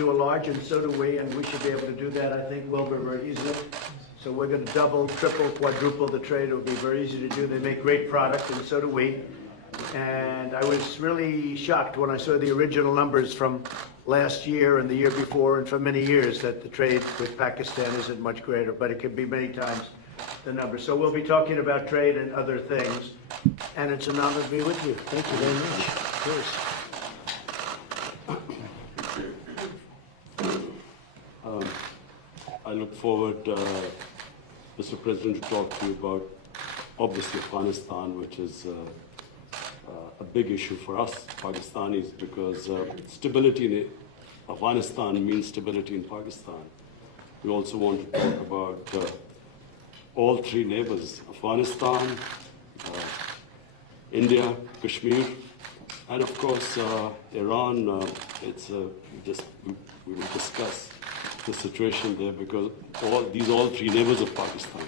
do a large, and so do we, and we should be able to do that, I think, Wilbur, very easily. So we're going to double, triple, quadruple the trade. It will be very easy to do. They make great product, and so do we. And I was really shocked when I saw the original numbers from last year and the year before and for many years that the trade with Pakistan isn't much greater, but it could be many times the number. So we'll be talking about trade and other things, and it's an honor to be with you. Thank you very much. Of course. I look forward, Mr. President, to talk to you about, obviously, Afghanistan, which is a big issue for us Pakistanis, because stability in Afghanistan means stability in Pakistan. We also want to talk about all three neighbors, Afghanistan, India, Kashmir, and of course Iran. We will discuss the situation there, because all three neighbors of Pakistan.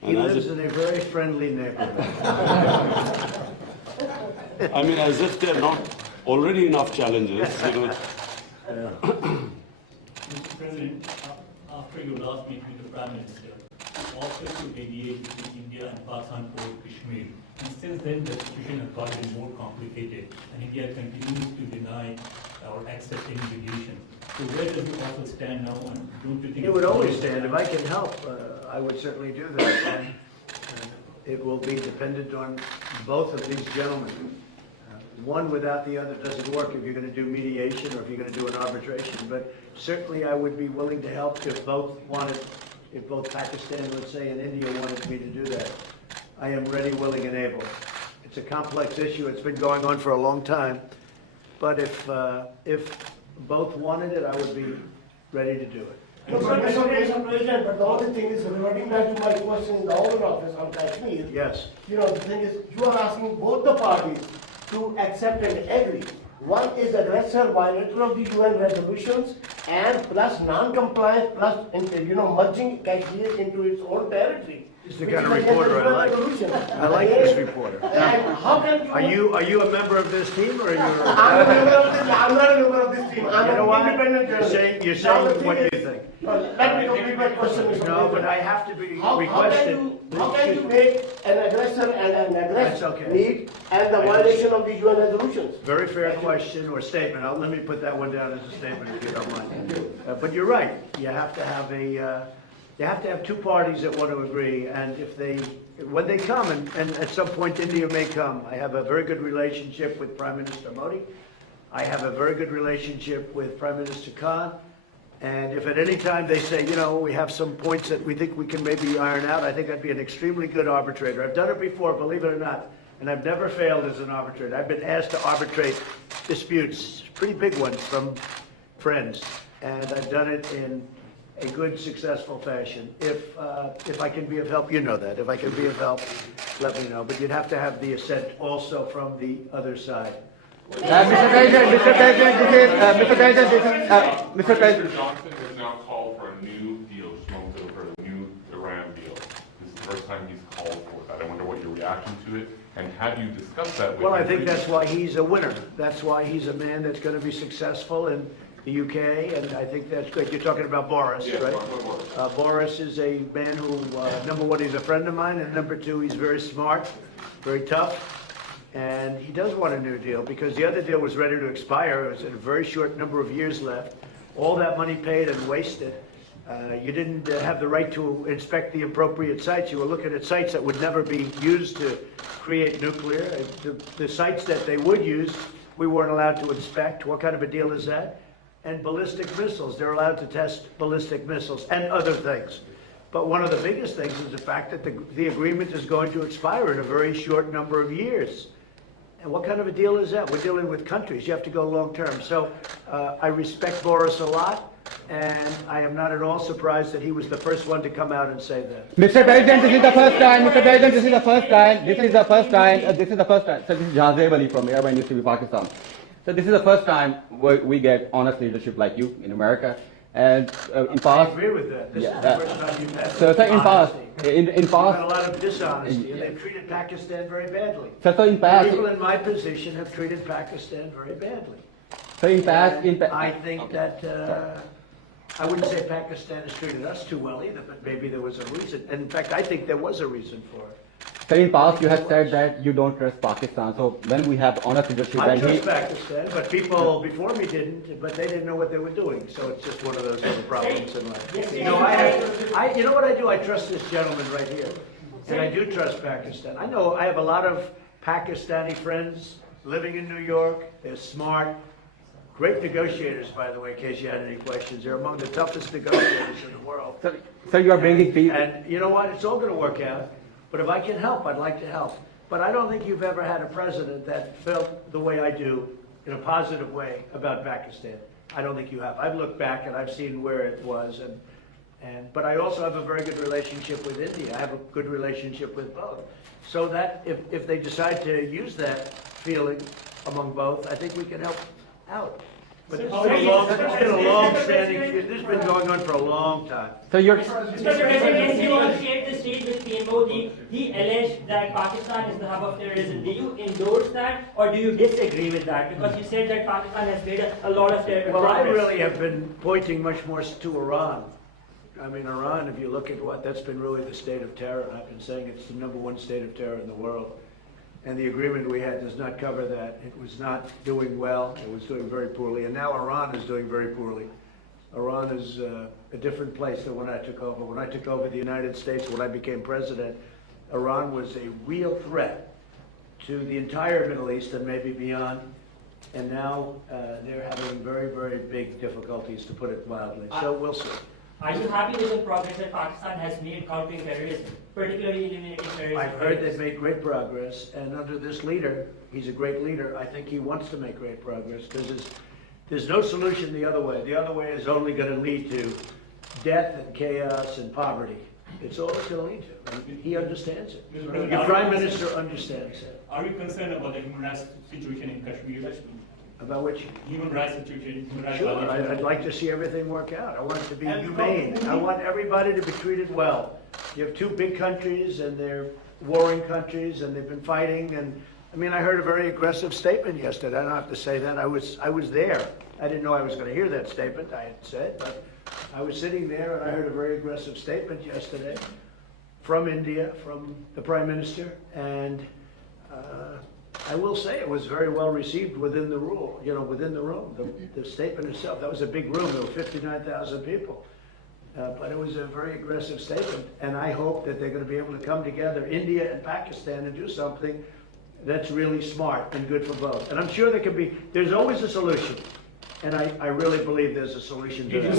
He lives in a very friendly neighborhood. I mean, as if there are not already enough challenges, you know. Mr. President, after your last meeting with the Prime Minister, you offered to mediate between India and Pakistan over Kashmir. And since then, the situation has gotten more complicated, and India continues to deny or accept any mediation. So where does the offer stand now, and don't you think It would always stand. If I can help, I would certainly do that. And it will be dependent on both of these gentlemen. One without the other doesn't work if you're going to do mediation or if you're going to do an arbitration. But certainly I would be willing to help if both Pakistan, let's say, and India wanted me to do that. I am ready, willing, and able. It's a complex issue. It's been going on for a long time. But if both wanted it, I would be ready to do it. Mr. President, but the only thing is, reverting back to my question in the Home Office on Kashmir, Yes. you know, the thing is, you are asking both the parties to accept and agree. One is aggressor, violator of the UN resolutions, and plus non-compliance, plus, merging Kashmir into its own territory. He's the kind of reporter I like. I like this reporter. And how can you... Are you a member of this team, or are you? I'm not a member of this team. I'm You know an what? independent journalist. You're saying what you think. Let me complete my question, Mr. No, but President. I have to be How requested. can you make an aggressor and an That's aggressor okay. meet and the violation of the UN resolutions? Very fair question or statement. Let me put that one down as a statement if you don't mind. But you're right. You have to have two parties that want to agree, and when they come, and at some point India may come. I have a very good relationship with Prime Minister Modi. I have a very good relationship with Prime Minister Khan. And if at any time they say, we have some points that we think we can maybe iron out, I think I'd be an extremely good arbitrator. I've done it before, believe it or not, and I've never failed as an arbitrator. I've been asked to arbitrate disputes, pretty big ones, from friends, and I've done it in a good, successful fashion. If I can be of help, you know that. If I can be of help, let me know. But you'd have to have the assent also from the other side. Mr. President, Mr. Johnson has now called for a new deal, for a new Iran deal. This is the first time he's called for that. I wonder what your reaction to it, and have you discussed that with him? Well, I think that's why he's a winner. That's why he's a man that's going to be successful in the UK, and I think that's great. You're talking about Boris, Yes, right? Boris. Boris is a man who, number one, he's a friend of mine, and number two, he's very smart, very tough. And he does want a new deal because the other deal was ready to expire. It was a very short number of years left. All that money paid and wasted. You didn't have the right to inspect the appropriate sites. You were looking at sites that would never be used to create nuclear. The sites that they would use, we weren't allowed to inspect. What kind of a deal is that? And ballistic missiles. They're allowed to test ballistic missiles and other things. But one of the biggest things is the fact that the agreement is going to expire in a very short number of years. And what kind of a deal is that? We're dealing with countries. You have to go long term. So I respect Boris a lot, and I am not at all surprised that he was the first one to come out and say that. Mr. President, this is the first time. Mr. President, this is the first time. This is the first time. This is the first time. So this is Jazeb Ali from Airline Industry, Pakistan. So this is the first time we get honest leadership like you in America. And in past, I agree with that. This is the first time you've had so in past, you've had a lot of dishonesty, and they've treated Pakistan very badly. So in past, People in my position have treated Pakistan very badly. So in past, I think that, I wouldn't say Pakistan has treated us too well either, but maybe there was a reason. And in fact, I think there was a reason for it. so in past you have said that you don't trust Pakistan. So when we have honest leadership, I and trust Pakistan, but people before me didn't, but they didn't know what they were doing. So it's just one of those little problems in life. You know, you know what I do? I trust this gentleman right here. And I do trust Pakistan. I know I have a lot of Pakistani friends living in New York. They're smart. Great negotiators, by the way, in case you had any questions. They're among the toughest negotiators in the world. so you are bringing peace. And you know what? It's all going to work out. But if I can help, I'd like to help. But I don't think you've ever had a president that felt the way I do in a positive way about Pakistan. I don't think you have. I've looked back and I've seen where it was. But I also have a very good relationship with India. I have a good relationship with both. So that if they decide to use that feeling among both, I think we can help out. But this has been a long-standing, this has been going on for a long time. So you're Mr. President, as you all shared the stage with PMO, he alleged that Pakistan is the hub of terrorism. Do you endorse that or do you disagree with that? Because you said that Pakistan has made a lot of terror. Well, I really have been pointing much more to Iran. I mean, Iran, if you look at that's been really the state of terror. I've been saying it's the #1 state of terror in the world. And the agreement we had does not cover that. It was not doing well. It was doing very poorly. And now Iran is doing very poorly. Iran is a different place than when I took over. When I took over the United States, when I became president, Iran was a real threat to the entire Middle East and maybe beyond. And now they're having very, very big difficulties, to put it mildly. So we'll see. Are you happy with the progress that Pakistan has made countering terrorism, particularly eliminating terrorism? I've heard they've made great progress, and under this leader, he's a great leader. I think he wants to make great progress because there's no solution the other way. The other way is only going to lead to death and chaos and poverty. It's all it's going to lead to. And he understands it. The Prime Minister understands it. Are you concerned about the human rights situation in Kashmir? About which? Human rights situation, human rights Sure, violations. I'd like to see everything work out. I want it to be humane. I want everybody to be treated well. You have two big countries, and they're warring countries, and they've been fighting. And I mean, I heard a very aggressive statement yesterday. I don't have to say that. I was there. I didn't know I was going to hear that statement. I had said, but I was sitting there, and I heard a very aggressive statement yesterday from India, from the Prime Minister, and I will say it was very well received within the rule, within the room. The statement itself, that was a big room. There were 59,000 people. But it was a very aggressive statement. And I hope that they're going to be able to come together, India and Pakistan, and do something that's really smart and good for both. And I'm sure there's always a solution. And I really believe there's a solution to that.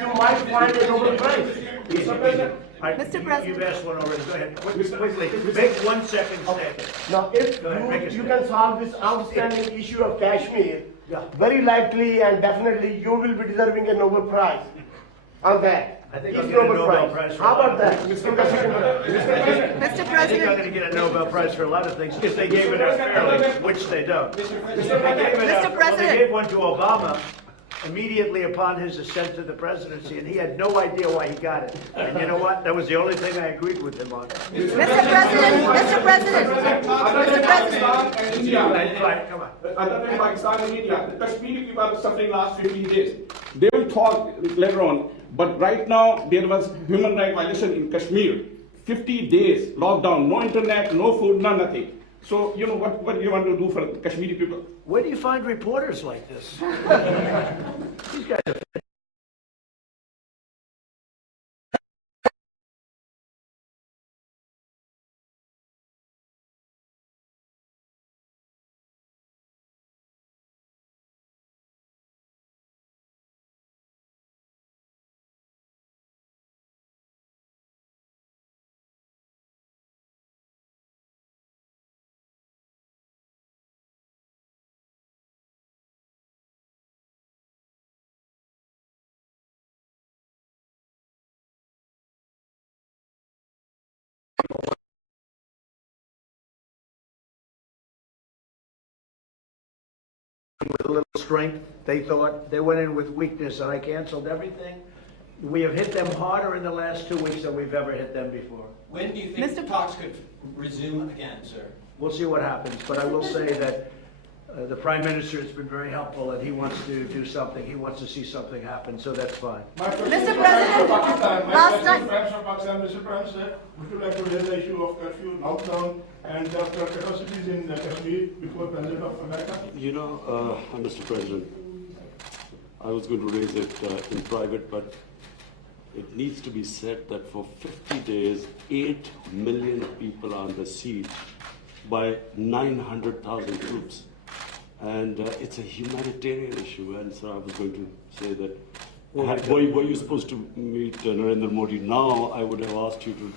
You might find a Nobel Prize. Mr. President. You've asked one already. Go ahead. Quickly. Make 1 second statement. Now, if Go ahead, make a you can solve this outstanding issue of Kashmir, very likely and definitely you will be deserving a Nobel Prize on that. I think Peace I'll get a Nobel Nobel Prize for How a lot about of that? things. Mr. I think I'm President. going to get a Nobel Prize for a lot of things if they gave it out fairly, which they don't. Mr. President. They gave one to Obama immediately upon his ascent to the presidency, and he had no idea why he got it. And you know what? That was the only thing I agreed with him on. Mr. President. Mr. President. Mr. President. And India, Right, come on. other than Pakistan and India, the Kashmiri people are suffering last 15 days. They will talk later on, but right now there was human rights violation in Kashmir. 50 days lockdown, no internet, no food, nothing. So, what do you want to do for the Kashmiri people? Where do you find reporters like this? These guys are with a little strength. They thought they went in with weakness, and I canceled everything. We have hit them harder in the last 2 weeks than we've ever hit them before. When do you think the talks could resume again, sir? We'll see what happens, but I will say that the Prime Minister has been very helpful, and he wants to do something. He wants to see something happen, so that's fine. Mr. President, last time. Mr. Prime Minister, would you like to raise the issue of curfew, lockdown, and the capacities in Kashmir before President of America? You know, Mr. President, I was going to raise it in private, but it needs to be said that for 50 days, 8 million people are under siege by 900,000 troops. And it's a humanitarian issue. And so I was going to say that, were you supposed to meet Narendra Modi now, I would have asked you to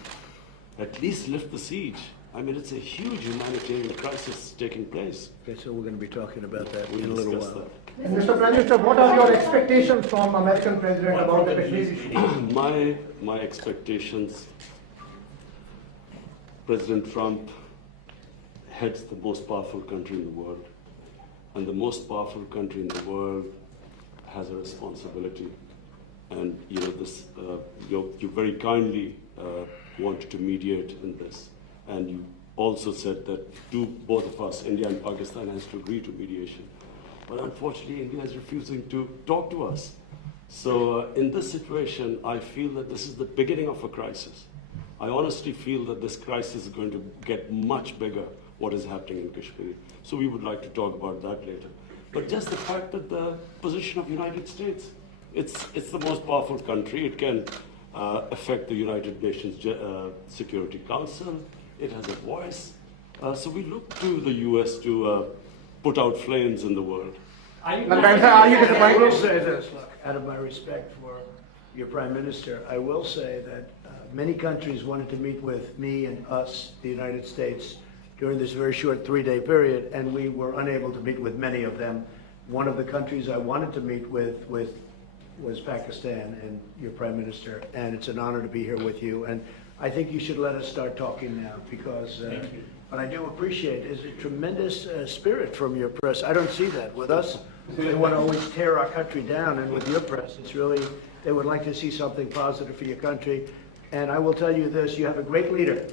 at least lift the siege. I mean, it's a huge humanitarian crisis taking place. Okay, so we're going to be talking about that in a We'll little discuss while. And Mr. Prime Minister, what are your expectations from American President about the Kashmir issue? My expectations, President Trump heads the most powerful country in the world. And the most powerful country in the world has a responsibility. And you know this. You very kindly wanted to mediate in this, and you also said that both of us, India and Pakistan, has to agree to mediation. But unfortunately, India is refusing to talk to us. So in this situation, I feel that this is the beginning of a crisis. I honestly feel that this crisis is going to get much bigger, what is happening in Kashmir. So we would like to talk about that later. But just the fact that the position of the United States, it's the most powerful country. It can affect the United Nations Security Council. It has a voice. So we look to the US to put out flames in the world. I will say this, look, out of my respect for your Prime Minister, I will say that many countries wanted to meet with me and us, the United States, during this very short 3-day period, and we were unable to meet with many of them. One of the countries I wanted to meet with was Pakistan and your Prime Minister, and it's an honor to be here with you. And I think you should let us start talking now, because what I do appreciate is a tremendous spirit from your press. I don't see that with us. They want to always tear our country down, and with your press, it's really, they would like to see something positive for your country. And I will tell you this, you have a great leader.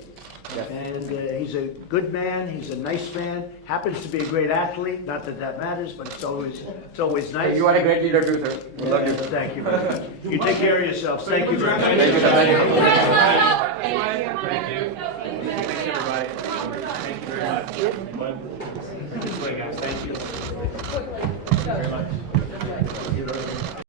And he's a good man, he's a nice man, happens to be a great athlete, not that that matters, but it's always nice. You are a great leader too, sir. We love you. Thank you very much. You take care of yourselves. Thank you very much. Thank you, sir. Thank you. Thanks, everybody. Thank you very much. This way, guys. Thank you. Thank you very much.